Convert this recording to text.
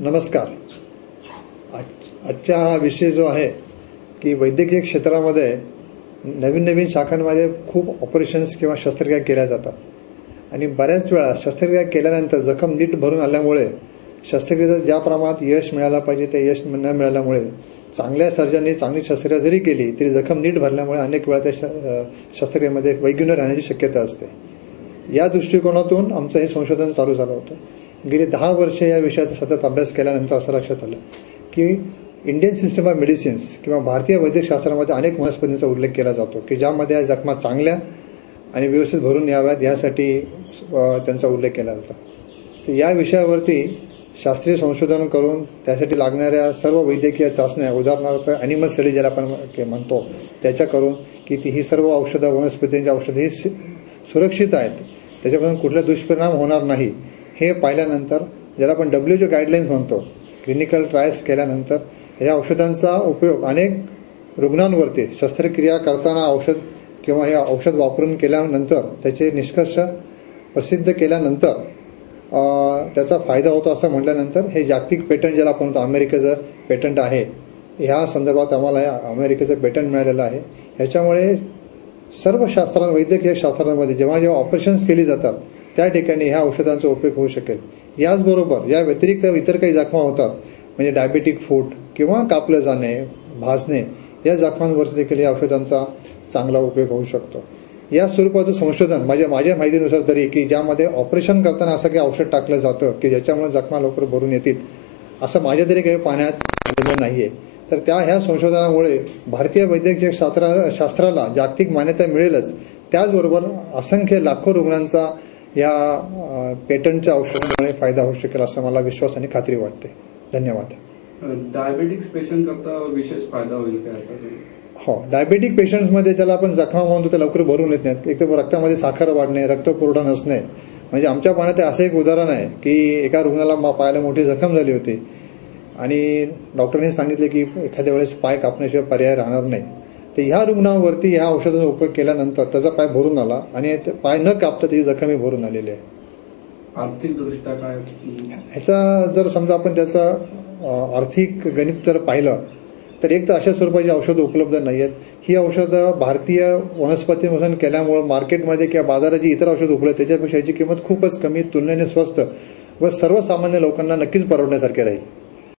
नमस्कार. आजचा हा विषय जो आहे की वैद्यकीय क्षेत्रामध्ये नवीन नवीन शाखांमध्ये खूप ऑपरेशन्स किंवा शस्त्रक्रिया केल्या जातात आणि बऱ्याच वेळा शस्त्रक्रिया केल्यानंतर जखम नीट भरून आल्यामुळे शस्त्रक्रियेचं ज्या प्रमाणात यश मिळायला पाहिजे ते यश न मिळाल्यामुळे चांगल्या सर्जनने चांगली शस्त्रक्रिया जरी केली तरी जखम नीट भरल्यामुळे अनेक वेळा त्या शस्त्रक्रियेमध्ये वैग्य राहण्याची शक्यता असते. या दृष्टिकोनातून आमचं हे संशोधन चालू झालं होतं. गेली 10 वर्षे या विषयाचा सतत अभ्यास केल्यानंतर असं लक्षात आलं की इंडियन सिस्टम ऑफ मेडिसिन्स किंवा भारतीय वैद्यकशास्त्रामध्ये अनेक वनस्पतींचा उल्लेख केला जातो की ज्यामध्ये या जखमा चांगल्या आणि व्यवस्थित भरून याव्यात यासाठी त्यांचा उल्लेख केला जातो. तर या विषयावरती शास्त्रीय संशोधन करून त्यासाठी लागणाऱ्या सर्व वैद्यकीय चाचण्या, उदाहरणार्थ ॲनिमल स्टडी ज्याला आपण म्हणतो त्याच्या करून की ही सर्व औषधं वनस्पतींची औषधं ही सुरक्षित आहेत, त्याच्यापासून कुठला दुष्परिणाम होणार नाही हे पाहिल्यानंतर ज्याला आपण WHO गाईडलाईन्स म्हणतो क्लिनिकल ट्रायल्स केल्यानंतर या औषधांचा उपयोग अनेक रुग्णांवरती शस्त्रक्रिया करताना औषध किंवा हे औषध वापरून केल्यानंतर त्याचे निष्कर्ष प्रसिद्ध केल्यानंतर त्याचा फायदा होतो असं म्हटल्यानंतर हे जागतिक पेटंट ज्याला आपण म्हणतो अमेरिकेचं पेटंट आहे, ह्या संदर्भात आम्हाला अमेरिकेचं पेटंट मिळालेलं आहे. ह्याच्यामुळे सर्व वैद्यकीय शास्त्रांमध्ये जेव्हा जेव्हा ऑपरेशन्स केली जातात त्या ठिकाणी ह्या औषधांचा उपयोग होऊ शकेल. याचबरोबर या व्यतिरिक्त इतर काही जखमा होतात म्हणजे डायबेटिक फूट किंवा कापलं जाणे, भाजणे या जखमांवरती देखील या औषधांचा चांगला उपयोग होऊ शकतो. या स्वरूपाचं संशोधन माझ्या माहितीनुसार तरी की ज्यामध्ये ऑपरेशन करताना असं काही औषध टाकलं जातं की ज्याच्यामुळे जखमा लवकर भरून येतील असं माझ्या तरी काही पाहण्यात आलेलं नाहीये. तर ह्या संशोधनामुळे भारतीय वैद्यकीय शास्त्राला जागतिक मान्यता मिळेलच, त्याचबरोबर असंख्य लाखो रुग्णांचा या पेटंटच्या औषधामुळे फायदा होऊ शकेल असं मला विश्वास आणि खात्री वाटते. धन्यवाद. डायबेटिक्स पेशंट करता विशेष फायदा होईल का? हो, डायबेटिक पेशंट्समध्ये ज्याला आपण जखमा म्हणतो ते लवकर भरून येत नाहीत. एक तर रक्तामध्ये साखर वाढणे, रक्तपुरवठा नसणे. म्हणजे आमच्या पाहण्यात असं एक उदाहरण आहे की एका रुग्णाला पायाला मोठी जखम झाली होती आणि डॉक्टरने सांगितले की एखाद्या वेळेस पाय कापण्याशिवाय पर्याय राहणार नाही. तर ह्या रुग्णावरती ह्या औषधाचा उपयोग केल्यानंतर त्याचा पाय भरून आला आणि पाय न कापता त्याची जखमी भरून आलेली आहे. आर्थिक दृष्ट्या काय ह्याचा जर समजा आपण त्याचं आर्थिक गणित जर पाहिलं तर एक तर अशा स्वरूपाची औषधं उपलब्ध नाही आहेत. ही औषधं भारतीय वनस्पतीमधून केल्यामुळं मार्केटमध्ये किंवा बाजारात जी इतर औषधं उपलब्ध त्याच्यापेक्षा याची किंमत खूपच कमी, तुलनेने स्वस्त व सर्वसामान्य लोकांना नक्कीच परवडण्यासारखी राहील.